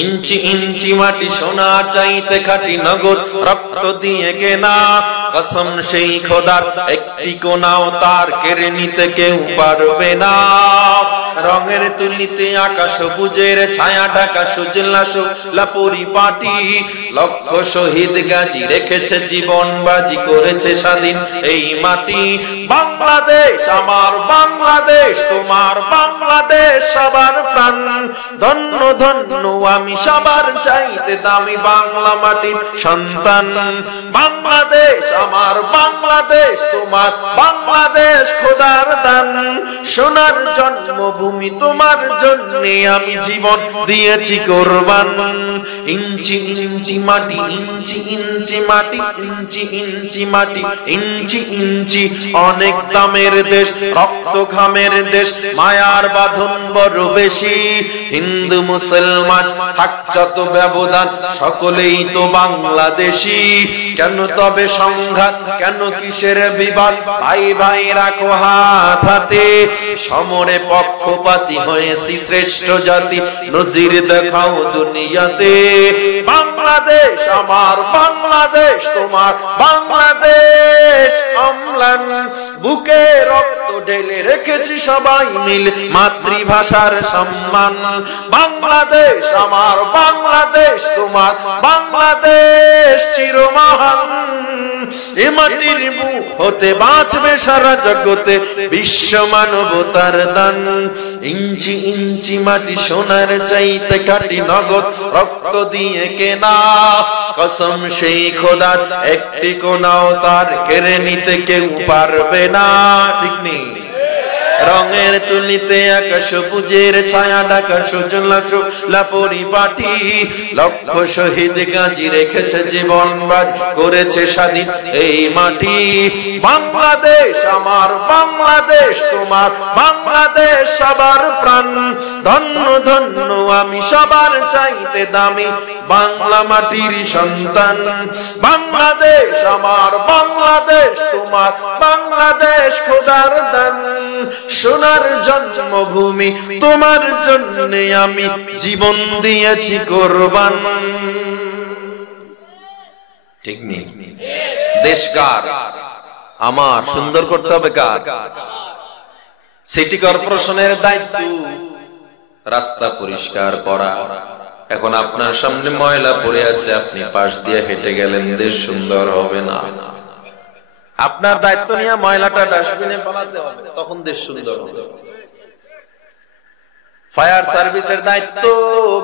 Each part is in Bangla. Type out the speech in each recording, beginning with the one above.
ইঞ্চি ইঞ্চি মাটি সোনা চাইতে খাঁটি নগদ রক্ত দিয়ে কেনা, কসম সেই খোদার একটি কোনাও তার কেড়ে নিতে কেউ পারবে না। রঙের তুলিতে আকাশ সবুজের ছায়া ঢাকা সুজলা সুফলা পরিপাটি, লক্ষ শহীদ গাজী রেখেছে জীবন বাজি করেছে স্বাধীন এই মাটি। বাংলাদেশ আমার বাংলাদেশ তোমার বাংলাদেশ সবার প্রাণ, ধন্য ধন্য আমি সবার চাইতে দামি বাংলা মাটির সন্তান। বাংলাদেশ আমার বাংলাদেশ তোমার বাংলাদেশ খোদার দান, সোনার জন্মভূমি তোমার জন্যে আমি জীবন দিয়েছি কোরবান। ইঞ্চি ইঞ্চি মাটি ইঞ্চি ইঞ্চি মাটি ইঞ্চি ইঞ্চি মাটি ইঞ্চি ইঞ্চি অনেক দামের দেশ, রক্ত ঘামের দেশ, মায়ার বাঁধন বড় বেশি। হিন্দু মুসলমান থাক যত ব্যবধান সকলেই তো বাংলাদেশি, কেন তবে সংঘাত কেন কিসের বিবাদ, ভাই ভাই রাখো হাত হাতে। সমরে পক্ষপাতী হয়েছি শ্রেষ্ঠ জাতি, নজির দেখাও দুনিয়াতে। বাংলাদেশ আমার বাংলাদেশ তোমার বাংলাদেশ অম্লান, বুকে রক্ত ঢেলে রেখেছি সবাই মিল মাতৃভাষার সম্মান। বাংলাদেশ আমার বাংলাদেশ তোমার বাংলাদেশ চিরমহান, এ মাটির মুখ হতে বাঁচবে সারা জগতে বিশ্ব মানবতার দান। ইঞ্চি ইঞ্চি মাটি সোনার চাইতে খাঁটি নগদ রক্ত দিয়ে কেনা, কসম সেই খোদার একটি কোনাও তার কেড়ে নিতে কেউ পারবে না। ঠিক নেই? রঙের তুলিতে আকাশ সবুজের ছায়া ঢাকা সুজলা সুফলা পরিপাটি, লক্ষ শহীদ গাজী রেখেছে জীবন বাজ করেছে স্বাধীন এই মাটি। বাংলাদেশ আমার বাংলাদেশ তোমার বাংলাদেশ সবার প্রাণ, ধন্য ধন্য আমি সবার চাইতে দামি বাংলা মাটির সন্তান। বাংলাদেশ আমার বাংলাদেশ তোমার বাংলাদেশ খোদার দান, সোনার জন্মভূমি তোমার জন্যে আমি জীবন দিয়েছি কোরবান। ঠিক নেই? দেশ কার? আমার। সুন্দর করতে হবে কার? সিটি কর্পোরেশনের দায়িত্ব রাস্তা পরিষ্কার করা। এখন আপনার সামনে ময়লা পড়ে আছে, আপনি পাশ দিয়ে হেঁটে গেলেন, দেশ সুন্দর হবে না। আপনার দায়িত্ব নিয়ে ময়লাটা ডাস্টবিনে ফেলাতে হবে, তখন দেশ সুন্দর হবে। ফায়ার সার্ভিসের দায়িত্ব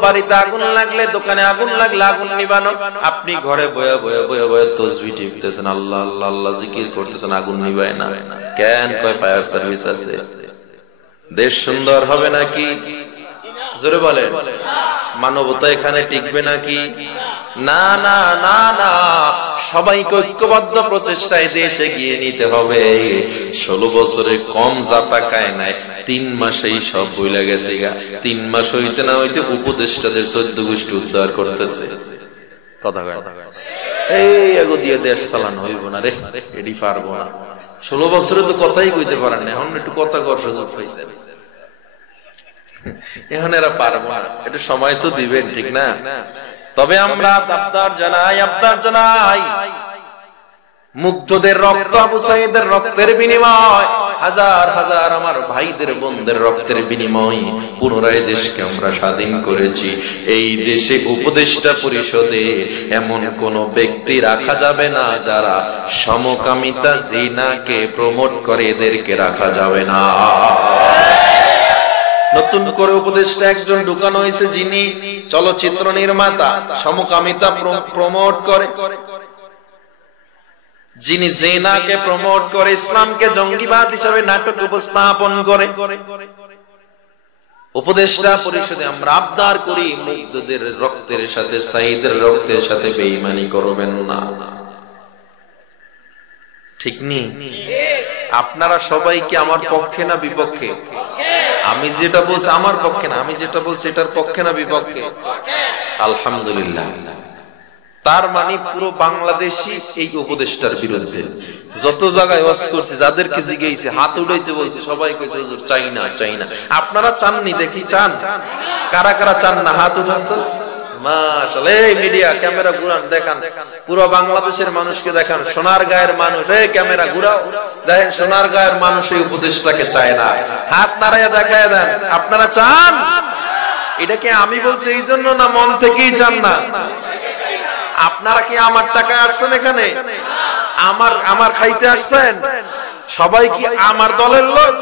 বাড়িতে আগুন লাগলে, দোকানে আগুন লাগলে আগুন নিবানো। আপনি ঘরে বয়া বয়া বয়া বয়া তাসবিহ টিপতেছেন, আল্লাহ আল্লাহ আল্লাহ জিকির করতেছেন, আগুন নিবায় না কেন? কয় ফায়ার সার্ভিস আছে। দেশ সুন্দর হবে নাকি? জোরে বলে। মানবতা এখানে টিকবে নাকি? না না না না, সবাইকে ঐক্যবদ্ধ প্রচেষ্টায় দেশ এগিয়ে নিতে হবে। 16 বছরে কম জাতা খায় নাই, 3 মাসেই সব ভুলে গেছে গা। 3 মাস হইতে না হইতে উপদেষ্টাদের 14 গোষ্ঠী উদ্ধার করতেছে। কথা কয় এই এগো দিয়ে দেশ চালানো হইব না রে, এডি পারবো না। 16 বছরে তো কথাই কইতে পারেন না, এখন একটু কথা কর সুযোগ পাইছে। এখন এরা পারবো না, একটু সময় তো দিবেন, ঠিক না? তবে আমরা আবদার জানাই মুগ্ধদের রক্ত, আবু সাঈদের রক্তের বিনিময়, হাজার হাজার আমার ভাইদের বোনদের রক্তের বিনিময় পুনরায় দেশকে আমরা স্বাধীন করেছি। এই দেশে উপদেষ্টা পরিষদে এমন কোন ব্যক্তি রাখা যাবে না যারা সমকামিতা জিনাকে প্রমোট করে, এদেরকে রাখা যাবে না। নতুন করে উপদেষ্টা একজন ঢুকানো হয়েছে, যিনি চলচ্চিত্র নির্মাতা, সমকামিতা প্রমোট করে, যিনি জিনাকে প্রমোট করে, ইসলামকে জঙ্গিবাদ হিসেবে নাটক উপস্থাপন করে। উপদেষ্টা পরিষদে আমরা আবদার করি, মুগ্ধদের রক্তের সাথে সাঈদের রক্তের সাথে বেঈমানি করবেন না। ঠিক নেই? আপনারা সবাই কি আমার পক্ষে না বিপক্ষে? আমি যেটা বলছি আমার পক্ষে না, আমি যেটা বলছি এটার পক্ষে না বিপক্ষে? আলহামদুলিল্লাহ। তার মানে পুরো বাংলাদেশই এই উপদেষ্টার বিরুদ্ধে। যত জায়গায় ওয়াজ করছি, যাদেরকে জিজ্ঞেসে হাত উঠাইতে বলছি, সবাই কইছে হুজুর চাই না চাই না। আপনারা চাননি? দেখি চান? কারা কারা চান না? হাত উঠান তো। মাশাআল্লাহ। এই মিডিয়া ক্যামেরা ঘুরান, দেখান পুরো বাংলাদেশের মানুষকে দেখান। সোনারগাঁয়ের মানুষ, এই ক্যামেরা ঘুরাও, দেখেন সোনারগাঁয়ের মানুষ এই উপদেশটাকে চায় না। হাত নাড়াইয়া দেখায় দেন আপনারা চান। এটা কি আমি বলছি এই জন্য না মন থেকেই চান না? আপনারা কি আমার টাকায় আসছেন এখানে? আমার খাইতে আসছেন? সবাই কি আমার দলের লোক?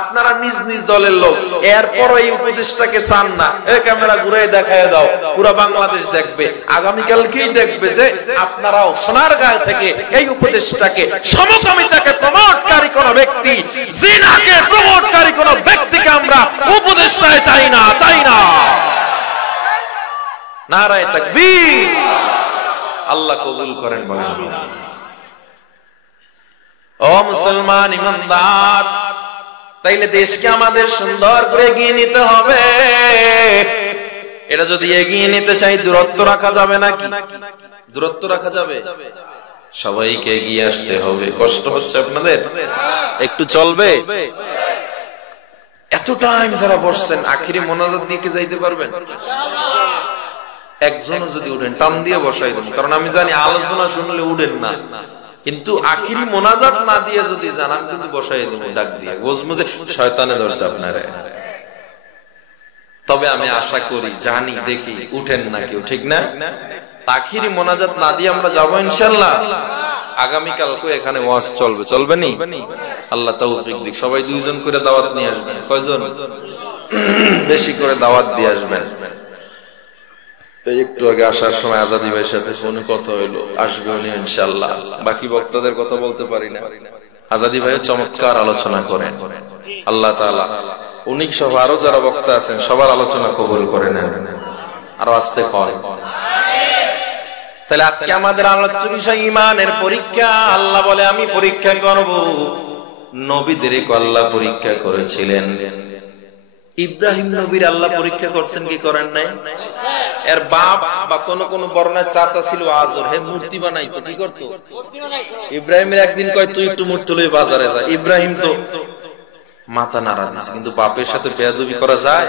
আপনারা নিজ নিজ দলের লোক, এরপর এই উপদেশটাকে চান না। এই ক্যামেরা ঘুরে দেখায় দাও, পুরো বাংলাদেশ দেখবে, আগামীকালকেই দেখবে যে আপনারাও সোনারগাঁও থেকে এই উপদেশটাকে, সমকামিতাকে প্রমোটকারী কোন ব্যক্তি, জিনাকে প্রমোটকারী কোন ব্যক্তিকে আমরা উপদেশটায় চাই না, চাই না। নারায়ে তাকবীর। আল্লাহ কবুল করেন বলেন। ও মুসলমান ইমানদার, তাইলে দেশকে আমাদের সুন্দর করে এগিয়ে নিতে হবে। এটা যদি এগিয়ে নিতে চাই, দূরত্ব রাখা যাবে নাকি? দূরত্ব রাখা যাবে? সবাইকে এগিয়ে আসতে হবে। কষ্ট হচ্ছে আপনাদের? একটু চলবে? এত টাইম যারা বসছেন, আখিরি মোনাজাত দিয়ে কি যাইতে পারবেন? একজনও যদি উঠেন, টান দিয়ে বসাই দেব, কারণ আমি জানি আলোচনা শুনলে উঠেন না। কিন্তু আখিরি মোনাজাত না দিয়ে যদি যান, আমি কিন্তু বসাই দেবো ডাক দিয়ে, বুঝবো যে শয়তানে ধরছে আপনারা। তবে আমি আশা করি, জানি, দেখি উঠেন না কেউ, ঠিক না? আখিরি মোনাজাত না দিয়ে আমরা যাবো ইনশাআল্লাহ। আগামীকালকে এখানে ওয়াজ চলবে, চলবে নি? আল্লাহ তৌফিক দিক। সবাই 2 জন করে দাওয়াত নিয়ে আসবেন। কয়জন? বেশি করে দাওয়াত দিয়ে আসবেন। একটু আগে আসার সময় আজাদি ভাইয়ের সাথে ফোনে কথা হইলো, আসবে উনি ইনশাআল্লাহ। বাকি বক্তাদের কথা বলতে পারি না। আজাদি ভাই চমৎকার আলোচনা করেন। আল্লাহ তাআলা উনি সহ আরো যারা বক্তা আছেন সবার আলোচনা কবুল করে নেন। আরো আস্তে করেন। তাহলে আজকে আমাদের আলোচ্য বিষয় ঈমানের পরীক্ষা। আল্লাহ বলে আমি পরীক্ষা করব। নবীদেরকে আল্লাহ পরীক্ষা করেছিলেন। ইব্রাহিম নবীর আল্লাহ পরীক্ষা করছেন কি করেন নাই? এর বাপ বা কোন কোন বর্ণনায় চাচা ছিল আজর, হে মূর্তি বানাইতো। কি করতো? ইব্রাহিমের একদিন কয় তুই একটু মূর্তি লই বাজারে যা। ইব্রাহিম তো মাথা নাড়া দিছে, কিন্তু বাপের সাথে বেয়াদবি করা যায়?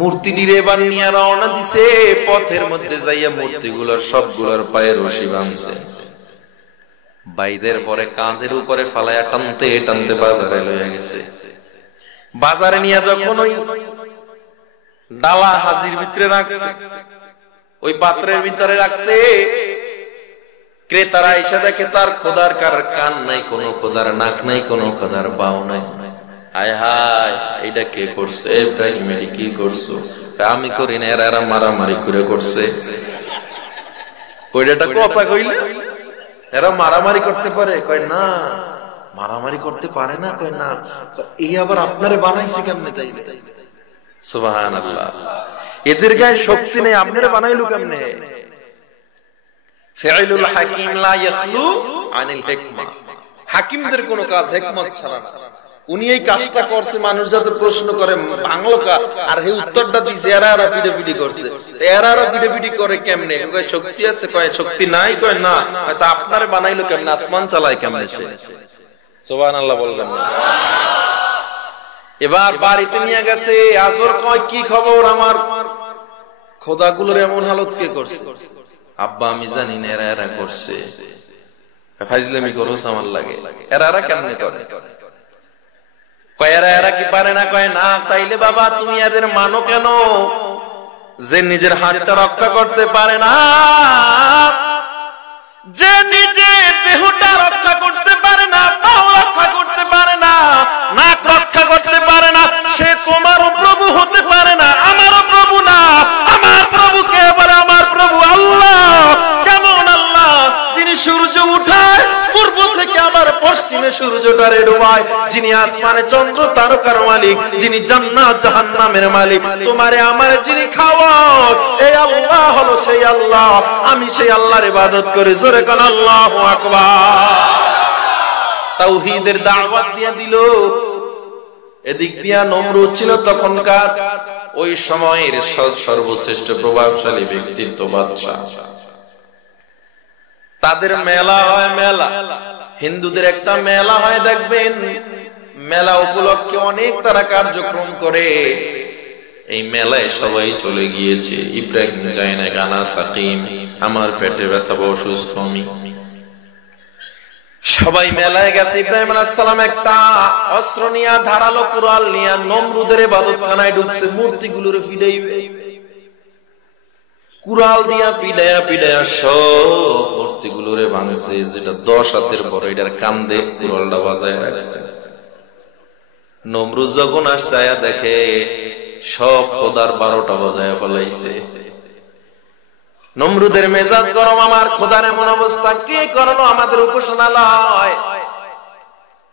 মূর্তি নিয়ে বানিয়ে রওনা দিছে। পথের মধ্যে যাইয়া মূর্তিগুলোর সবগুলোর পায়ে রশি বাঁধছে। বাইদের পরে কাঁধের উপরে ফালাইয়া টানতে টানতে বাজারে লইয়া গেছে। বাজারে নিয়ে যখন ওই ডালা হাজির ভিতরে রাখছে, ওই পাত্রের ভিতরে রাখছে, ক্রেতারা এসে দেখে তার খোদার কার কান নাই, কোন খোদার নাক নাই, কোন খোদার বাও নাই। হায় হায়, এটা কে করছে? ইব্রাহিম এটি কি করছো? আমি করি না, এরা মারামারি করে করছে। ওইটা কথা কইলে এরা মারামারি করতে পারে? কয় না, মারামারি করতে পারে না। কয় না, এই আবার আপনারে বানাইছে কেমনে? তাইলে সুবহানাল্লাহ, এদের গায়ে শক্তি নেই, আপনারা বানাইলো কেমনে? ফিআলুল হাকিম লা ইয়াখলু আনিল হিকমা। হাকিমদের কোন কাজ হিকমত ছাড়া না। উনি এই কাজটা করছে, মানুষ যাতে প্রশ্ন করে বাংলো কা, আর এই উত্তরটা দিছে এরা পিডি করছে। এরা পিডি করে কেমনে? কয় শক্তি আছে। কয় শক্তি নাই। কয় না, হয়তো আপনারে বানাইলো কেমনে? আসমান চালায় কেমনে সে? সুবহানাল্লাহ বললেন না? এবার বাড়িতে নিয়ে গেছে। আজর কয় কি খবর? আমার খোদাগুলোর এমন হালত কে করছে? আব্বা আমি জানি না, এরা করছে। ফাইজলামি করছ আমার লাগে। এরা কেমনে করে? কয় এরা কি পারে না? কয় না। তাইলে বাবা তুমি এদের মানো কেন? যে নিজের হাতটা রক্ষা করতে পারে না, যে নিজের দেহটা রক্ষা করতে পারে না, পাও রক্ষা করতে পারে না, নাক রক্ষা করতে পারে না, সে তোমারও প্রভু হতে পারে না, আমারও প্রভু না। আমার প্রভু কে? বলে আমার প্রভু আল্লাহ। কেমন আল্লাহ? যিনি সূর্য উঠায় পূর্ব থেকে আবার পশ্চিমে সূর্যটারে ডুবায়, যিনি আসমানে চন্দ্র তারকার মালিক, যিনি জান্নাত জাহান্নামের মালিক, তোমারে আমারে যিনি খাওয়ান, এই আল্লাহ হলো সেই আল্লাহ। আমি সেই আল্লাহর ইবাদত করি। জোরে কোন আল্লাহু আকবার। তাওহীদের দাওয়াত দিয়া দিল। এদিক দিয়া নমরুদ ছিল তখনকার ওই সময়ের সর্বশ্রেষ্ঠ প্রভাবশালী ব্যক্তিত্ব, বাদশা। তাদের মেলা হয়, মেলা। হিন্দুদের একটা মেলা হয়, দেখবেন মেলা উপলক্ষে অনেক তারা কার্যক্রম করে। এই মেলায় সবাই চলে গিয়েছে, ইব্রাহিম যায় না। গানা সাকিম, আমার পেটে ব্যথা, অসুস্থ আমি। সবাই মেলায় গেছে। ইব্রাহিম আলাইহিস সালাম একটা অস্ত্র নিয়ে, ধারালো কুড়াল নিয়ে নমরুদের ইবাদতখানায় ঢুকছে, মূর্তিগুলোরে ফিডাইবে। কুড়াল দিয়া পিডায়া পিডায়া সব মূর্তিগুলোরে ভাঙছে। যেটা 10 হাতের বড়, এটার কান্দে কুড়ালটা বাজায় রাখছে। নমরুদ যখন আসছে দেখে সব খোদার 12টা বাজায় ফেলাইছে। নমরুদের মেজাজ গরম, আমার খোদার এমন অবস্থা, কে করলো আমাদের উপাসনালয়,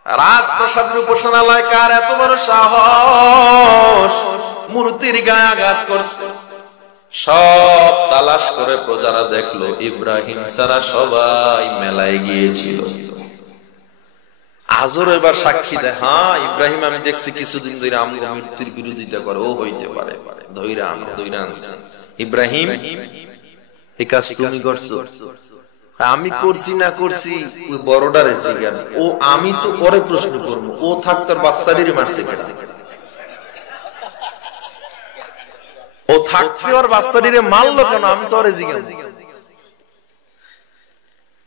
রাজপ্রাসাদের উপাসনালয়, কার এত বড় সাহস মূর্তির গায়ে আঘাত করছে। সব তালাশ করে প্রজারা দেখলো ইব্রাহিম ছাড়া সবাই মেলায় গিয়েছিল। আজর এবার সাক্ষী দেয়, হ্যাঁ ইব্রাহিম আমি দেখছি কিছুদিন ধরে আমগো মূর্তির বিরোধিতা করে, ও হইতে পারে, ধইরা আনছে। ইব্রাহিম এই কাজ তুমি করছো? আমি করছি না করছি ওই বড়টার জিজ্ঞাসা। ও আমি তো পরে প্রশ্ন করবো, ও থাক তার বাচ্চাটির মারছে কেন? ও থাকতে ওর বাচ্চাটিরে মারলো কেন? আমি তো ওরে জিজ্ঞাসা।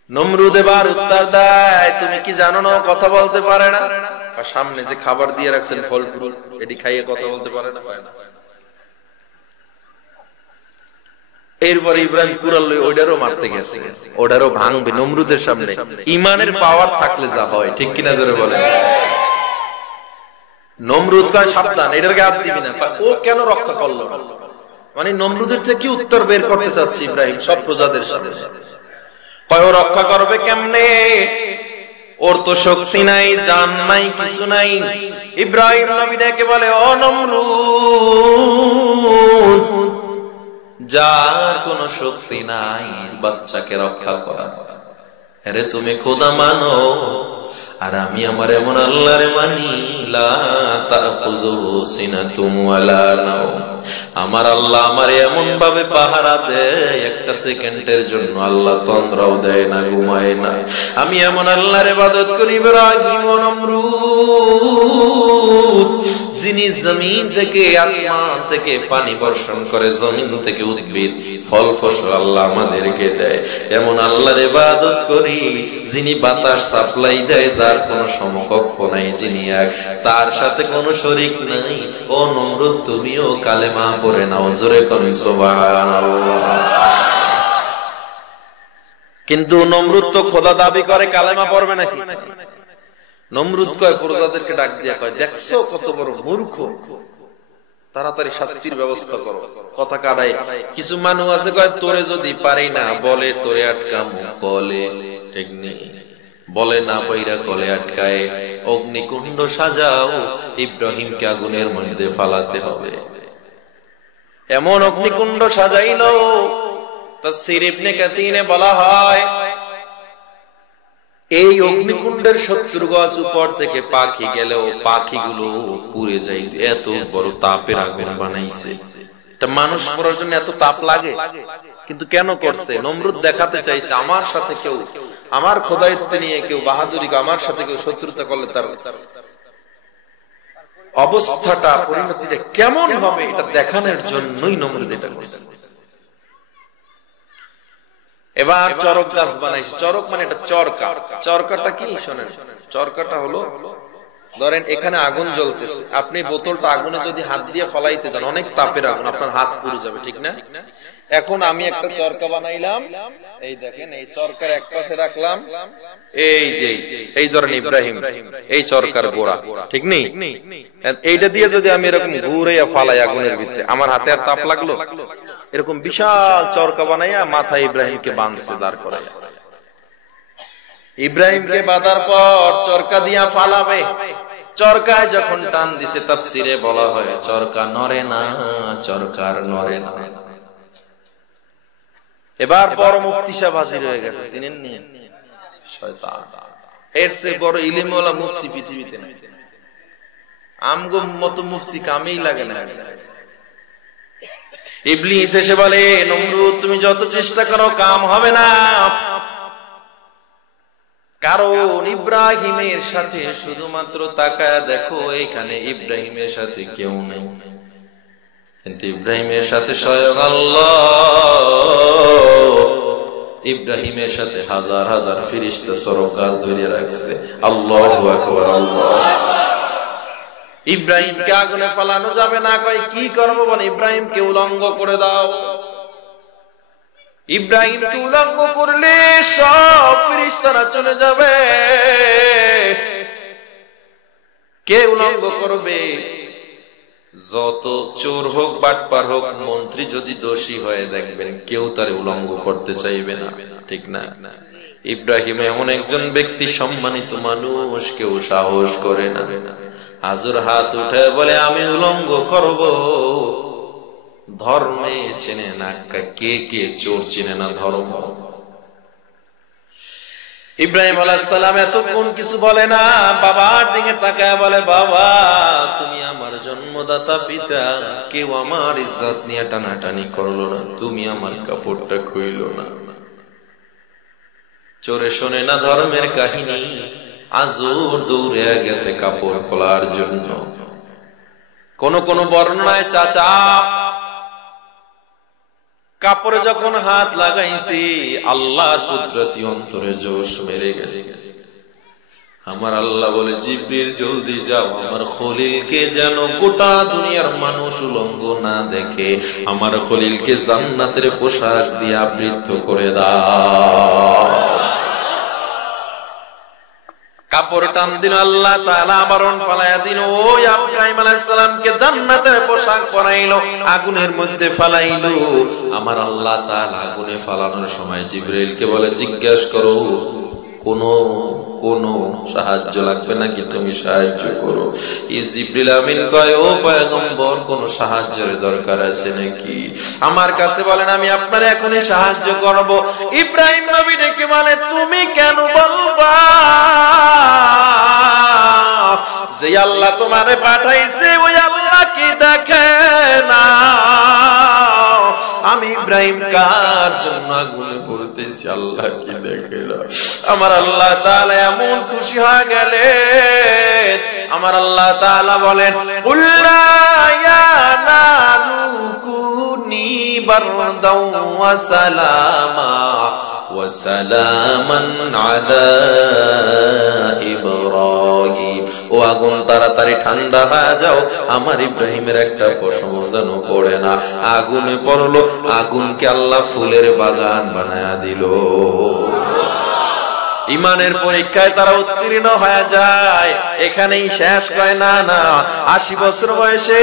নমরুদ এবার উত্তর দেয়, তুমি কি জানো না কথা বলতে পারে না? সামনে যে খাবার দিয়ে রাখছেন ফল ফুল, এটি খাইয়ে কথা বলতে পারে না। এরপরে ইব্রাহিম কুড়াল লই ওইটারও মারতে গেছে, ওটারও ভাঙবে নমরুদের সামনে। ইমানের পাওয়ার থাকলে যা হয়, ঠিক কিনা জোরে বলেন। নমরুদ কয় সাবধান, এটার গায়ে হাত দিবি না। ও কেন রক্ষা করলো? মানে নমরুদের থেকে উত্তর বের করতে চাচ্ছে ইব্রাহিম সব প্রজাদের সাথে। কয় ও রক্ষা করবে কেমনে? ওর তো শক্তি নাই, জান নাই, কিছু নাই। ইব্রাহিম নবী ডেকে বলে, ও নমরুদ, যার কোন শক্তি নাই বাচ্চাকে রক্ষা করা, আরে তুমি খোদা মানো আর আমি আমার এমন আল্লাহরে মানি, লা তাখুযুহু সিনাতুম ওয়ালা নাওম। আমার আল্লাহ আমারে এমন ভাবে পাহারা দেয়, একটা সেকেন্ডের জন্য আল্লাহ তন্দ্রাও দেয় না, ঘুমায় না। আমি এমন আল্লাহর ইবাদত করি। ইব্রাহিম ও নমরুদ, যিনি জমিন থেকে আসমান থেকে পানি বর্ষণ করে, জমিন থেকে উদ্ভিদ ফল ফসল আল্লাহ আমাদেরকে দেয়, এমন আল্লাহর ইবাদত করি যিনি বাতাস সাপ্লাই দেয়, যার কোনো সমকক্ষ নাই, যিনি এক, তার সাথে কোনো শরীক নাই। ও নমরুদ, তুমিও কালেমা পড়ে নাও, জোরে বলেন সুবহানাল্লাহ। কিন্তু নমরুদ তো খোদা দাবি করে, কালেমা পড়বে নাকি? নমরুদ কয়, প্রজাদেরকে ডাক দিয়া কয়, দেখছো কত বড় মূর্খ, তাড়াতাড়ি শাস্তির ব্যবস্থা করো। কথা কাটাই। কিছু মানুষ আছে কয়, তোরে যদি পারি না বলে তোরে আটকাম কলে, ঠিক নেই, বলে না পাইরা কলে আটকায়। অগ্নিকুণ্ড সাজাও, ইব্রাহিমকে আগুনের মধ্যে ফালাতে হবে। এমন অগ্নিকুণ্ড সাজাইলো, তাফসীর ইবনে কাসিরে বলা হয় এই অগ্নিকুণ্ডের 70 গজ উপর থেকে পাখি গেলেও পাখিগুলো পুড়ে যায়, এত বড় তাপের আগুন বানাইছে। এটা মানুষ মরার জন্য এত তাপ লাগে, কিন্তু কেন করছে? নমরুদ দেখাতে চাইছে আমার সাথে কেউ, আমার খোদায়িত্ব নিয়ে কেউ বাহাদুরি, আমার সাথে কেউ শত্রুতা করলে তার অবস্থাটা, পরিণতিটা কেমন হবে, এটা দেখানোর জন্যই নমরুদ এটা করছে। এবার চরক গাছ বানাইছে। চরক মানে এটা চরকা। চরকাটা কি শোনেন? চরকাটা হলো, ধরেন এখানে আগুন জ্বলতেছে, আপনি বোতলটা আগুনে যদি হাত দিয়ে ফলাইতে যান, অনেক তাপের আগুন, আপনার হাত পুড়ে যাবে, ঠিক না? এখন আমি একটা চরকা বানাইলাম, এই দেখেন, এই চরকার এক পাশে রাখলাম, এই যে এই ধরেন ইব্রাহিম, এই চরকার গোড়া, ঠিক নেই? এইটা দিয়ে যদি আমি এরকম ঘুরাইয়া ফালাই আগুনের ভিতরে, আমার হাতে আর তাপ লাগলো? এরকম বিশাল চরকা বানাইয়া মাথায় ইব্রাহিমকে বাঁধছে, দাঁড় করে। ইব্রাহিমকে বাঁধার পর চরকা দিয়া ফালাবে। চরকায় যখন টান দিছে, তাফসীরে বলা হয় চরকা নড়ে না, চরকার নড়ে না। এবার বড় মুফতি সাহেব হাজির হয়ে গেছে, চিনেন নি? শয়তান। এর চেয়ে বড় ইলমওয়ালা মুফতি পৃথিবীতে নাই। আমগো মতো মুফতি কামেই লাগে না। ইবলিস এসে বলে, নমরুদ তুমি যত চেষ্টা করো কাম হবে না, কারণ ইব্রাহিমের সাথে শুধুমাত্র তাকায়া দেখো, এখানে ইব্রাহিমের সাথে কেউ নেই। কিন্তু ইব্রাহিমের সাথে স্বয়ং আল্লাহ, ইব্রাহিমের সাথে হাজার হাজার ফেরেশতা সরব গাছ ধরে রাখছে। আল্লাহু আকবার, আল্লাহ। ইব্রাহিমকে আগুনে ফেলানো যাবে না, কয় কি করবো বলে, ইব্রাহিমকে উলঙ্গ করে দাও। ইব্রাহিমকে উলঙ্গ করলে সব ফেরেশতারা চলে যাবে। কে উলঙ্গ করবে? যত চোর হোক, বাটপার হোক, মন্ত্রী যদি দোষী হয়ে, দেখবেন কেউ তারে উলঙ্গ করতে চাইবে না, ঠিক না? ইব্রাহিম এমন একজন ব্যক্তি, সম্মানিত মানুষ, কেউ সাহস করে না। হাজুর হাত উঠে বলে আমি উলঙ্গ করব। ধর্মে চেনে না, কে কে চোর চেনে না ধর্ম। ইব্রাহিম আলাইহিস সালাম এতক্ষণ কিছু বলে না, বাবার দিকে তাকায় বলে, বাবা তুমি আমার জন্মদাতা পিতা, কেউ আমার ইজ্জত নিয়ে টানাটানি করলো না, তুমি আমার কাপড়টা খুইলো না। চোরে শোনে না ধর্মের কাহিনী, আজও দৌড়ে গেছে কাপড় খোলার জন্য। কোন কোন বর্ণনায় চাচা কাপড়ে যখন হাত লাগাইছি, আল্লাহর কুদরতি অন্তরে জোশ মেরে গেছে। আমার আল্লাহ বলে, জিবরিল জলদি যাও, আমার খলিলকে যেন গোটা দুনিয়ার মানুষ উলঙ্গ না দেখে, আমার খলিলকে জান্নাতের পোশাক দিয়ে আবৃত করে দাও। কাপড় টান দিল আল্লাহ তাআলা, আবরণ ফালাইয়া দিল। ওই ইব্রাহিম আলাইহিস সালামকে জান্নাতের পোশাক পরাইলো, আগুনের মধ্যে ফালাইলো। আমার আল্লাহ তাআলা আগুনে ফালানোর সময় জিবরাইলকে বলে, জিজ্ঞেস করো কোন সাহায্য লাগবে নাকি, তুমি সাহায্য করো। জিবরিল আমিন কয়, ও পয়গম্বর, কোন সাহায্যের দরকার আছে নাকি? আমার কাছে বলেন, আমি আপনার এখনই সাহায্য করব। ইব্রাহিম নবী ডেকে বলে, তুমি কেন বলবা যে আল্লাহ তোমারে পাঠাইছে ওই আল্লাহ কি দেখে না? আমি ইব্রাহিম কার জন্য আগুনে পড়তেছি, আল্লাহ কি দেখে না? আমার আল্লাহ তাআলা এমন খুশি হয়ে গেলেন, আমার আল্লাহ তাআলা বলেন, উল্লা ইয়া নারু কুনি বারদাও ওয়া সালামা ওয়া সালামান আলা ইব্রাহিম। ও আগুন তাড়াতাড়ি ঠান্ডা হয়ে যাও, আমার ইব্রাহিমের একটা পশম যেন পড়ে না। আগুনে পড়লো, আগুনকে আল্লাহ ফুলের বাগান বানায়া দিল। ইমানের পরীক্ষায় তারা উত্তীর্ণ হয়ে যায়। এখানেই শেষ হয় না, 80 বছর বয়সে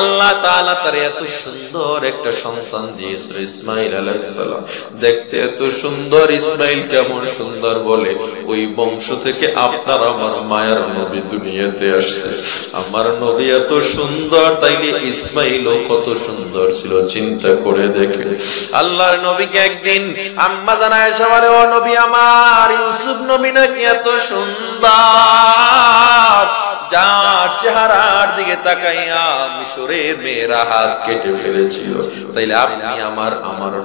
আল্লাহ তাআলা তার এত সুন্দর একটা সন্তান দিয়েছিল, ইসমাইল আলাইহিস সালাম। দেখতে এত সুন্দর, ইসমাইল কেমন সুন্দর বলে, ওই বংশ থেকে আপনার আমার মায়ের নবী দুনিয়াতে আসছে। আমার নবী এত সুন্দর, তাইলে ইসমাইলও কত সুন্দর ছিল, চিন্তা করে দেখেন। আল্লাহর নবীকে একদিন আম্মা জান আয়েশা বলে, ও নবী আমার, ইউসুফ নবী নাকি এত সুন্দর, যার চেহারার দিকে তাকাইয়া মিশরের মেয়েরা হাত কেটে ফেলেছিল, তাইলে আপনি আমার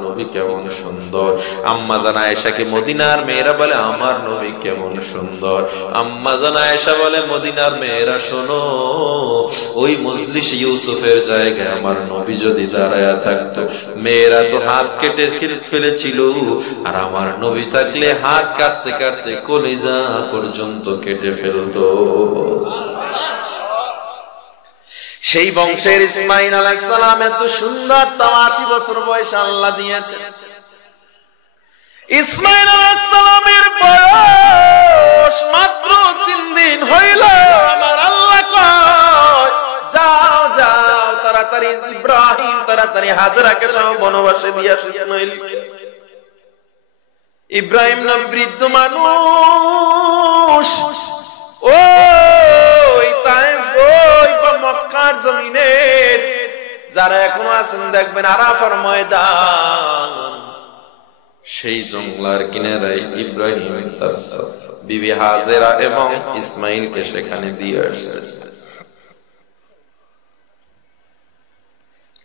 নবী কেমন সুন্দর। আম্মা জান আয়েশাকে মদিনার মেয়েরা বলে, আমার নবী কেমন সুন্দর। আম্মা জান আয়েশা বলে, মদিনার মেয়েরা শোনো, ওই মজলিস ইউসুফের জায়গায় আমার নবী যদি দাঁড়ায়া থাকতো, মেয়েরা তো হাত কেটে ফেলেছিল, আর আমার নবী থাকলে হাত কাটতে কাটতে কলিজা পর্যন্ত কেটে ফেলতো। সেই বংশের ইসমাইল আলাইহিস সালাম এত সুন্দর, তাও 80 বছর বয়স আল্লাহ দিয়েছে। ইসমাইল আলাইহিস সালামের বয়স মাত্র 3 দিন হইল, আমার আল্লাহ কয়, যাও যাও তাড়াতাড়ি ইব্রাহিম, তাড়াতাড়ি হাজরাকে সহ বনবাসে দিয়ে আসো ইসমাইলকে। ইব্রাহিম নবী বৃদ্ধ মানুষ, ওই তায়েফ, ওই মক্কার জমিনে যারা এখনো আছেন, দেখবেন আরাফার ময়দান, সেই জঙ্গলার কিনারায় ইব্রাহিম তার বিবি হাজেরা এবং ইসমাইলকে সেখানে দিয়ে আসছে।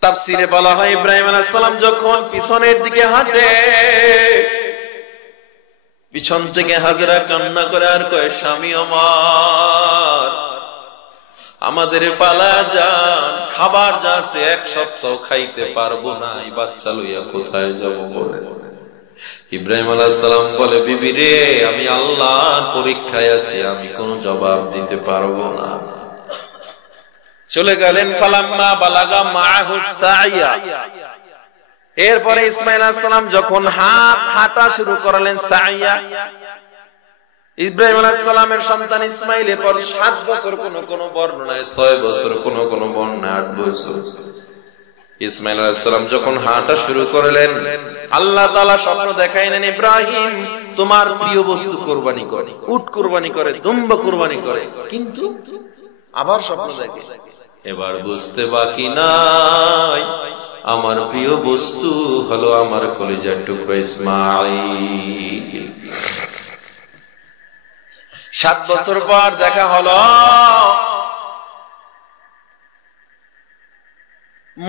তাফসীরে বলা হয়, ইব্রাহিম আলাইহিস সালাম যখন পিছনের দিকে হাঁটে, পিছন থেকে হাজেরা কান্না করে আর কয়, স্বামী আমার, আমাদের ফালা যান, খাবার যা আছে এক সপ্তাহ খাইতে পারবো না, এই বাচ্চা লইয়া কোথায় যাব বলে। ইব্রাহিম আলাইহিস সালাম বলে, বিবি রে, আমি আল্লাহর পরীক্ষায় আছি, আমি কোনো জবাব দিতে পারবো না। চলে গেলেন। ফালাম্মা বালাগা মাহু সাইয়া, এরপরে ইসমাঈল আলাইহিস সালাম যখন হাঁটা শুরু করলেন, সাইয়া, ইব্রাহিম আলাইহিস সালামের সন্তান ইসমাঈল এরপর 7 বছর, কোন বর্ণনায় 6 বছর, কোন বর্ণনায় 8 বছর। ইসমাঈল আলাইহিস সালাম যখন হাঁটা শুরু করলেন, আল্লাহ তাআলা স্বপ্ন দেখাইলেন, ইব্রাহিম তোমার প্রিয় বস্তু কুরবানি করে, উট কুরবানি করে, দুম্বা কুরবানি করে, কিন্তু আবার স্বপ্ন দেখে, এবার বুঝতে বাকি নাই, আমার প্রিয় বস্তু হলো আমার কলিজার টুকরা ইসমাঈল। 7 বছর পর দেখা হলো,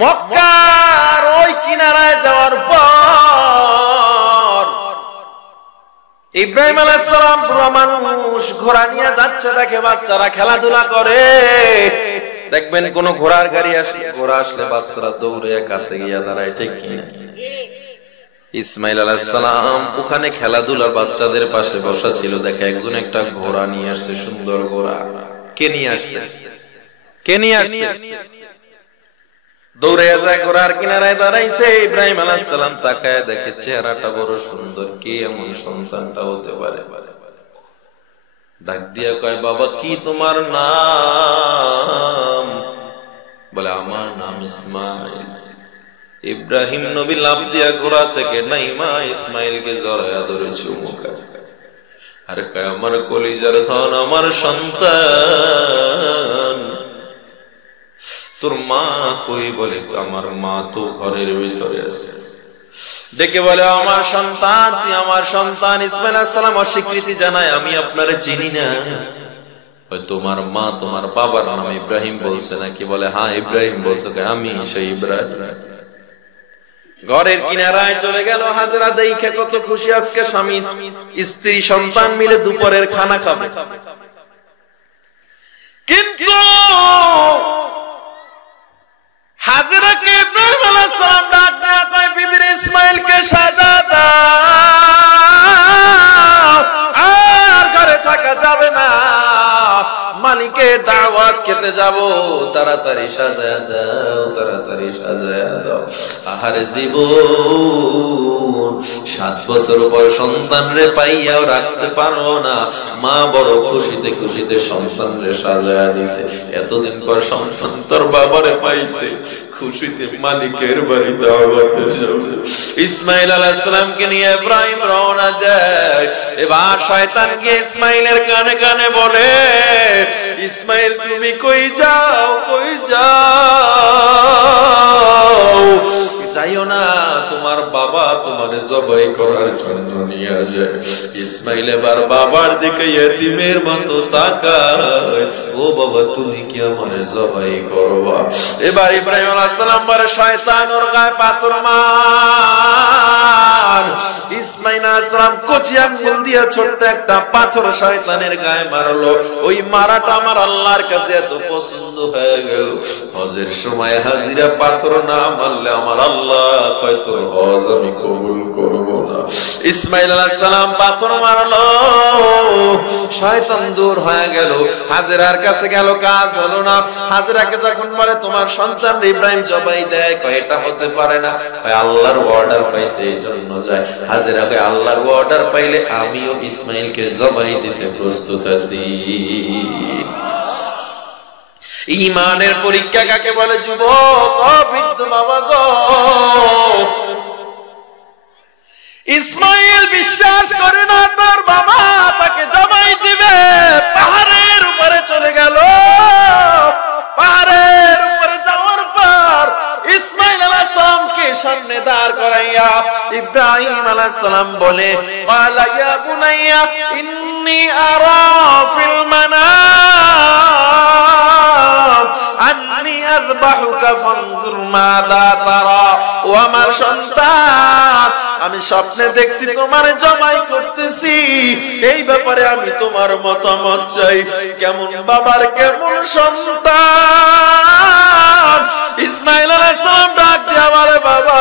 মক্কার ওই কিনারায় যাওয়ার পর ইব্রাহিম আলাইহিস সালাম পুরো মানুষ ঘোড়া নিয়ে যাচ্ছে, দেখে বাচ্চারা খেলাধুলা করে। দেখবেন কোন ঘোড়ার গাড়ি আসলে, ঘোড়া আসলে বাচ্চারা দৌড়ে কাছে গিয়া দাঁড়ায়, ঠিক কিনা? ইসমাঈল আলাইহিস সালাম ওখানে খেলাধুলার বাচ্চাদের পাশে বসা ছিল, দেখে একজন একটা ঘোড়া নিয়ে আসছে, সুন্দর ঘোড়া। কে নিয়ে আসছে? কে নিয়ে আসছে? দৌড়ে যায়, ঘোড়ার কিনারায় দাঁড়াইছে। ইব্রাহিম আলাইহিস সালাম তাকায় দেখে চেহারাটা বড় সুন্দর, কে এমন সন্তানটা হতে পারে? ডাক দিয়া কয়, বাবা কি তোমার নাম? বলে, আমার নাম ইসমাঈল। ইব্রাহিম নবী লাফ দিয়া ঘোড়া থেকে নাইমা ইসমাঈলকে জড়ায়া ধরে চুমু খায়, আর কয়, আমার কলিজার ধন, আমার সন্তান, তোর মা কই? বলে, আমার মা তো ঘরের ভিতরে আছে। ডেকে বলে, আমার সন্তান, তুই আমার সন্তান। ইসমাঈল আলাইহিস সালাম অস্বীকৃতি জানায়, আমি আপনারে চিনি না। তোমার মা, তোমার বাবার নাম ইব্রাহিম বলছে নাকি? বলে, হ্যাঁ ইব্রাহিম বলছে। আমি সেই ইব্রাহিম। ঘরের কিনারায় চলে গেল। হাজেরা দেখে কত খুশি, আজকে স্বামী স্ত্রী সন্তান মিলে দুপুরের খানা খাবে। কিন্তু হাজেরাকে ইব্রাহিম আলাইহিস সালাম ডাক দেয়া কয়, বিবির ইসমাঈলকে সাজা দাও, আর ঘরে থাকা যাবে না, মালিকের দাওয়াত খেতে যাব, তাড়াতাড়ি সাজায়া দাও, তাড়াতাড়ি সাজায়া দাও। আহারে জীবন, 7 বছর পর সন্তান রে পাইয়াও রাখতে পারলো না, মা বড় খুশিতে খুশিতে সন্তান রে সাজায়া দিছে। এতদিন পর সন্তান তোর বাবারে পাইছে, খুশিতে মালিকের বাড়ি দাওয়াতে যাবে। ইসমাঈল আলাইহিস সালামকে নিয়ে ইব্রাহিম রওনা দেয়। এবার শয়তান গিয়ে ইসমাঈলের কানে কানে বলে, ইসমাঈল তুমি কই যাও, কই যাও? যাইও না, তোমার বাবা তোমারে জবাই করার জন্য নিয়ে যায়। ইসমাঈল এবার বাবার দিকে ইতিমের মতো তাকায়, ও বাবা তুমি কি আমারে জবাই করবা? এবার ইব্রাহিম আলাইহিস সালাম বলে, শয়তান ওর গায়ে পাথর মার। ইসমাঈল আলাইহিস সালাম কচি আঙ্গুল দিয়ে ছোট্ট একটা পাথর শয়তানের গায়ে মারলো। ওই মারাটা আমার আল্লাহর কাছে এত পছন্দ হয়ে গেল, হজের সময় হাজিরা পাথর না মারলে আমার আল্লাহ কয় তোর হজ আমি কবুল করব না। ইসমাঈল আলাইহিস সালাম পাথর মারলো, শয়তান দূর হয়ে গেল। হাজেরার কাছে গেল, কাজ হলো না। হাজেরাকে যখন বলে তোমার সন্তান ইব্রাহিম জবাই দেয়, কয় এটা হতে পারে না, কয় আল্লাহর অর্ডার পাইছে এই জন্য যায়। হাজেরা কয় আল্লাহর অর্ডার পাইলে আমিও ইসমাঈলকে জবাই দিতে প্রস্তুত আছি। ঈমানের পরীক্ষা কাকে বলে? যুবক, বৃদ্ধ বাবা গো, ইসমাঈল বিশ্বাস করে না তার বাবা তাকে জবাই দিবে। পাহাড়ের উপরে চলে গেল। পাহাড়ের উপরে যাওয়ার পর ইসমাঈল আলাইহিস সালামকে সামনে দাঁড় করাইয়া ইব্রাহিম আলাইহিস সালাম বলে, ওয়ালা ইয়া বুনাইয়া ইন্নী আরা ফিল মানাম আন্নী আযবাহুকা ফানজুর মাযা তারা। ও আমার সন্তান, আমি স্বপ্নে দেখছি তোমার জবাই করতেছি, এই ব্যাপারে আমি তোমার মতামত চাই। কেমন বাবার কেমন সন্তান। ইসমাঈল আলাইহিস সালাম ডাক দিয়ে বলে, বাবা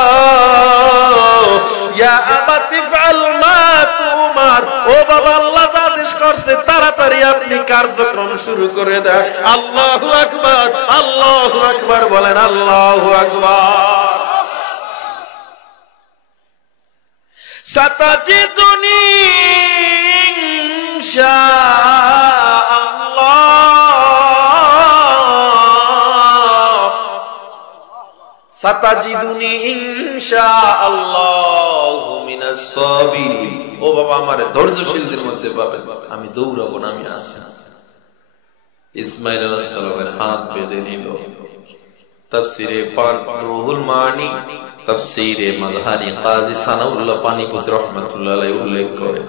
ইয়া আবাতি ফাল মা তুমার, ও বাবা আল্লাহ আদেশ করছে তাড়াতাড়ি আপনি কার্যক্রম শুরু করে দেন। আল্লাহু আকবার, আল্লাহু আকবার বলেন, আল্লাহু আকবার। সাতাজিদুনি ইনশাআল্লাহ, সাতাজিদুনি ইনশাআল্লাহু মিনাস সাবিরিন। ও বাবা আমার ধৈর্যশীলদের মধ্যে পাবেন, আমি দৌড়াবো না, আমি আছি। ইসমাঈল আলাইহিস সালামের হাত বেঁধে নিল। তাফসীরে রুহুল মানি, তাফসীরে মাযহারি কাজী সানাউল্লাহ পানিপতি রাহমাতুল্লাহ আলাইহি উল্লেখ করে,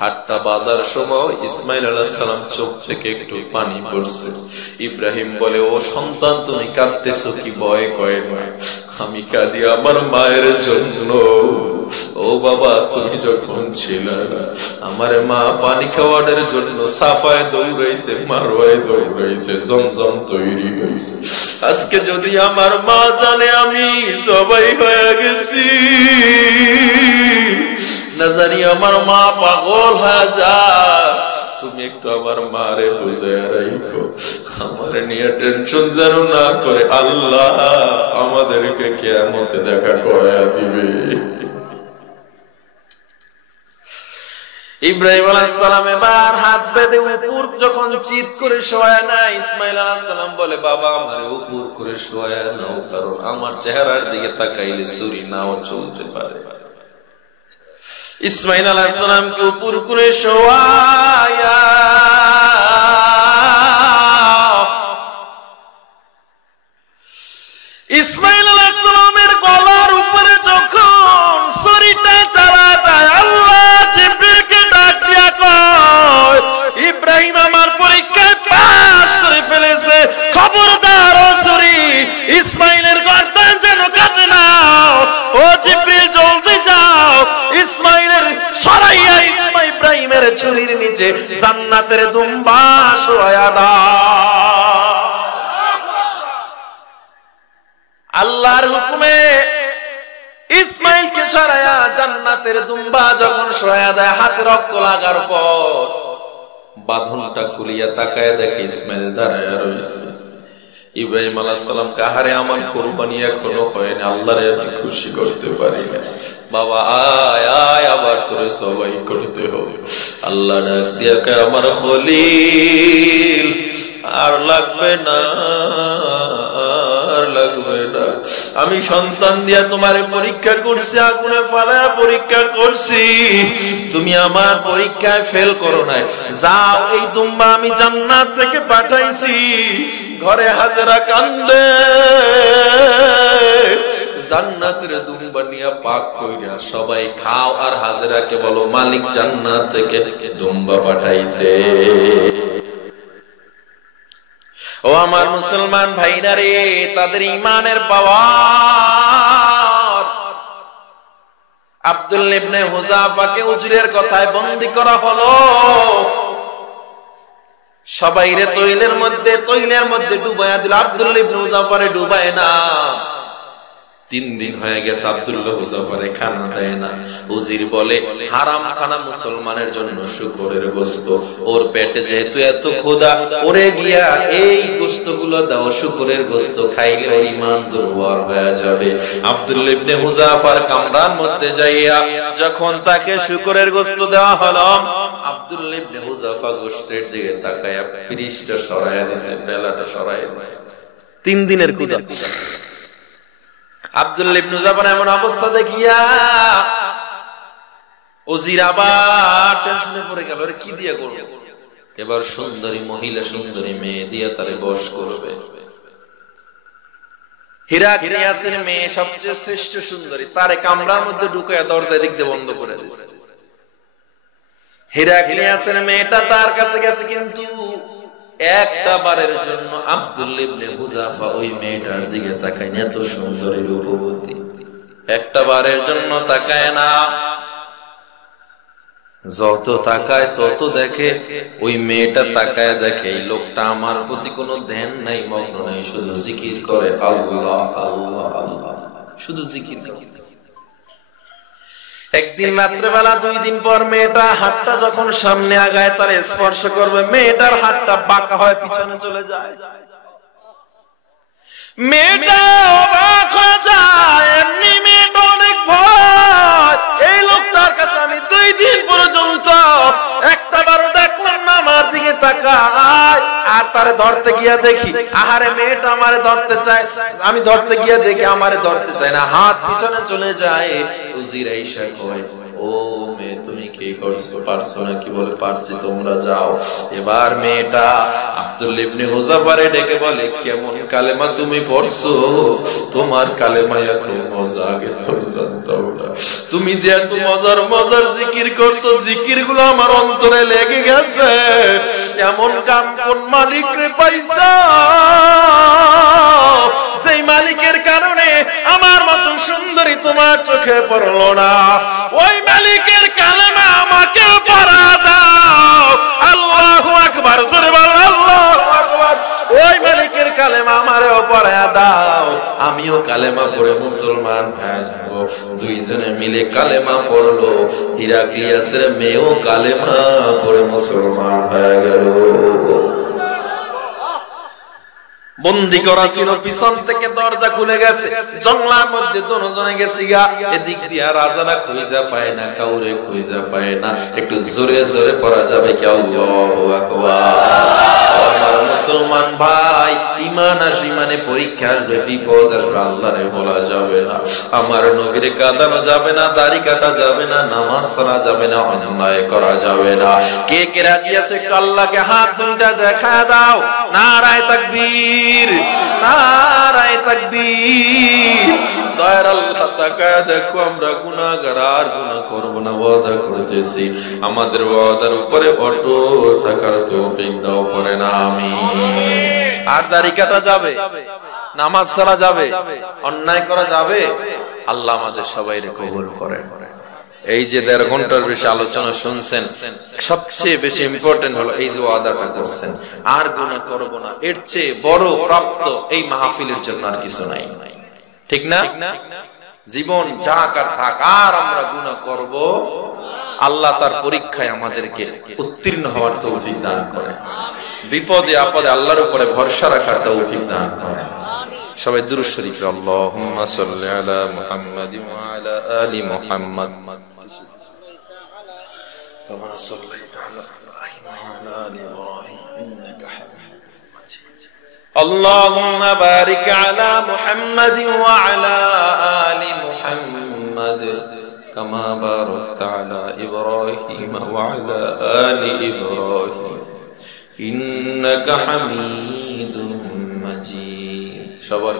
হাতটা বাঁধার সময় ইসমাঈল আলাইহিস সালাম চোখ থেকে একটু পানি পড়ছে। ইব্রাহিম বলে, ও সন্তান তুমি কাঁদতেছো কি? ভয় করে না, আমি কাঁদি আমার মায়ের জন্য। ও বাবা তুমি যখন ছিলে আমার মা পানি খাওয়ানোর জন্য সাফায় দৌড়াইছে, মারওয়ায় দৌড়াইছে, জমজম তৈরি হয়েছে। আজকে যদি আমার মা জানে আমি সবাই হয়ে গেছি, না জানি আমার মা পাগল হয়ে যায়। তুমি একটু আমার মারে বুঝায় রাখো, আমার নিয়ে টেনশন যেন না করে। আল্লাহ আমাদেরকে কিয়ামতে দেখা করায়া দিবে। ইব্রাহিম আলাইহিস সালাম এবার হাত বেঁধে উপর যখন চিৎ করে শোয়া না, ইসমাঈল আলাইহিস সালাম বলে, বাবা আমারে উপর করে শোয়া নাও, কারণ আমার চেহারার দিকে তাকাইলে ছুরি নাও চলতে পারে। ইসমাঈল আলাইহিস সালামকে উপর করে শোয়ায়া ইসমাঈল আলাইহিস সালামের গলার উপরে যখন ছুরিটা চালা দেয়, আল্লাহ জিবরিলকে ডাক দিয়া কয়, ইব্রাহিম আমার পরীক্ষায় পাস করে ফেলেছে, খবরদার ও ছুরি ইসমাঈলের গর্দান যেন কাটে না। ও জিবরিল জলদি যাও, ইসমাঈলের সরাইয়া ইব্রাহিমের ছুরির নিচে জান্নাতের দুম্বা শোয়া দাও। আল্লাহর হুকুমে ইসমাঈলকে সরাইয়া জান্নাতের দুম্বা যখন শোয়া দেয়, হাতে রক্ত লাগার পর বাঁধনটা খুলিয়া তাকায় দেখে ইসমাঈল দাঁড়ায় রয়েছে। ইব্রাহিম আলাইহিস সালাম কাহারে আমার কুরবানি এখনো হয়নি, আল্লাহরে আমি খুশি করতে পারি না। বাবা আয় আয় আবার তোরে সবাই করতে হবে। আল্লাহ ডাক দিয়া কয়, আমার খলিল আর লাগবে না, আর লাগবে না। আমি সন্তান দিয়া তোমারে পরীক্ষা করছি, আগুনে ফালায়া পরীক্ষা করছি, তুমি আমার পরীক্ষায় ফেল করো নাই। যাও, এই দুম্বা আমি জান্নাত থেকে পাঠাইছি। ঘরে হাজেরা কান্দে, জান্নাতের দুম্বা নিয়ে পাক কইরা সবাই খাও, আর হাজেরাকে বলো মালিক জান্নাত থেকে দুম্বা পাঠাইছে। ও আমার মুসলমান ভাইরা রে, তাদের ঈমানের পাওয়ার। আব্দুল্লাহ ইবনে হুযাফাকে উজরের কথায় বন্দী করা হলো। সবাই রে তৈলের মধ্যে ডুবাইয়া দিল, আব্দুল্লাহ ইবনে হুযাফারে ডুবায় না। 3 দিন হয়ে গেছে আব্দুল্লাহ হুযাফারে খানা দেয় না। উজির বলে, হারাম খানা মুসলমানের জন্য শুকরের গোশত, ওর পেটে যেহেতু এত ক্ষুধা, ওরে গিয়া এই গোশতগুলো দাও, শুকরের গোশত খাইলে ওর ঈমান দুর্বল হয়ে যাবে। আব্দুল্লাহ ইবনে হুযাফার কামরার মধ্যে যাইয়া যখন তাকে শুকরের গোশত দেওয়া হলো, আব্দুল্লাহ ইবনে হুযাফা গোশতের দিকে তাকায়া পিরিশটা সরাইয়া দিয়েছে, বেলাটা সরাইয়া দিয়েছে। 3 দিনের ক্ষুধা। আব্দুল্লাহ ইবনে হুযাফার এমন অবস্থা দেখিয়া উজির আবার টেনশনে পড়ে গেল, কি দিয়া করবে এবার? সুন্দরী মহিলা, সুন্দরী মেয়ে দিয়া তারে বশ করবে। হিরাক্লিয়াসের মেয়ে সবচেয়ে শ্রেষ্ঠ সুন্দরী, তারে কামরার মধ্যে ঢুকায়া দরজা দিক দিয়ে বন্ধ করে দিয়েছে। হিরাক্লিয়াসের মেয়েটা তার কাছে গেছে, কিন্তু একটা বারের জন্য আব্দুল্লাহ ইবনে হুযাফা ওই মেয়েটার দিকে তাকায়, এত সুন্দরী রূপবতী। একটা বারের জন্য তাকায় না, যত তাকায় তত দেখে ওই মেয়েটা তাকায় দেখে এই লোকটা আমার প্রতি কোনো ধ্যান নাই, মগ্ন নাই, শুধু জিকির করে আল্লাহ আল্লাহ আল্লাহ, শুধু জিকির করে। একদিন রাত্রেবেলা 2 দিন পর মেয়েটা হাতটা যখন সামনে আগায় তার স্পর্শ করবে, মেয়েটার হাতটা বাঁকা হয় পিছনে চলে যায়। মেয়েটা অবাক হয়ে যায়, এমনি মেয়েটা অনেক ভয়। এই লোকটার কাছে আমি 2 দিন পর্যন্ত একটাবারও দেখলাম না আমার দিকে তাকায়, আর তারে ধরতে গিয়া দেখি আহারে মেয়েটা আমারে ধরতে চায়, আমি ধরতে গিয়া দেখি আমারে ধরতে চায় না, হাত পিছনে চলে যায়। উজির আয়েশা কয়, ও মেয়ে তুমি কি করছো, পারছো নাকি? বলে পারছি, তোমরা যাও। এবার মেয়েটা আব্দুল্লাহ ইবনে হুযাফারে ডেকে বলে, কেমন কালেমা তুমি পড়ছো, তোমার কালেমা এত মজা, আগে তো জানতাম না। তুমি যে এত মজার মজার জিকির করছো, জিকির গুলো আমার অন্তরে লেগে গেছে। এমন কাম কোন মালিক রে পাইছো, সেই মালিকের কারণে আমার মতো সুন্দরী তোমার চোখে পড়লো না। ওই মালিকের কালেমা আমাকে পড়া দাও। আল্লাহু আকবার, জোরে বল আল্লাহু আকবার। ওই মালিকের কালেমা আমারেও পড়া দাও, আমিও কালেমা পড়ে মুসলমান হয়ে যাব। 2 জনে মিলে কালেমা পড়লো, হিরাক্লিয়াসের মেয়েও কালেমা পড়ে মুসলমান হয়ে গেল। বন্দি করা ছিল, পিছন থেকে দরজা খুলে গেছে, জঙ্গলার মধ্যে দুজনে গেছি গা। এদিক দিয়া রাজারা খুঁজা পায় না, কাউরে খুঁজা পায় না। একটু জোরে জোরে পড়া যাবে কি আল্লাহু আকবার। আমার মুসলমান ভাই, ঈমান আর ঈমানে পরীক্ষা আসবে, বিপদ আসবে, আল্লাহরে বলা যাবে না, আমার নবীরে কাঁদানো যাবে না, দাড়ি কাটা যাবে না, নামাজ ছাড়া যাবে না, অন্যায় করা যাবে না। কে কে রাজি আছো একটু আল্লাহকে হাত দুইটা দেখা দাও। নারায়ে তাকবীর, নারায়ে তাকবীর। দয়ার আল্লাহ তাকায় দেখো, আমরা গুনাহগার, আর গুনাহ করব না ওয়াদা করতেছি। আমাদের ওয়াদার উপরে অটল থাকার তৌফিক দাও, পড়ে না আমিন। আর দাড়ি কাটা যাবে, নামাজ ছাড়া যাবে, অন্যায় করা যাবে, আল্লাহ আমাদের সবাইকে কবুল করেন। এই যে 1.5 ঘন্টার বেশি আলোচনা শুনছেন, সবচেয়ে বেশি ইম্পর্টেন্ট হলো এই যে ওয়াদাটা করছেন, আর গুনাহ করব না। এর চেয়ে বড় প্রাপ্ত এই মাহফিলের জন্য আর কিছু নাই, ঠিক না? জীবন যা কার থাক, আর আমরা গুনাহ করব। আল্লাহ তার পরীক্ষায় আমাদেরকে উত্তীর্ণ হওয়ার তৌফিক দান করেন, বিপদে আপদে আল্লাহর উপরে ভরসা রাখার তৌফিক দান করেন। সবাই দুরূদ শরীফ, আল্লাহুম্মা সাল্লি আলা মুহাম্মাদ ওয়া আলা আলি মুহাম্মাদ কামা সাল্লাইতা আলা ইব্রাহিম ওয়া আলা আলি ইব্রাহিম ইন্নাকা হামিদুম মাজিদ। আল্লাহুম্মা বারিক আলা মুহাম্মাদ ওয়া আলা আলি মুহাম্মাদ কামা বারাকতা আলা ইব্রাহিম ওয়া আলা আলি ইব্রাহিম ইন্নাকা হামিদুম মাজিদ। সবার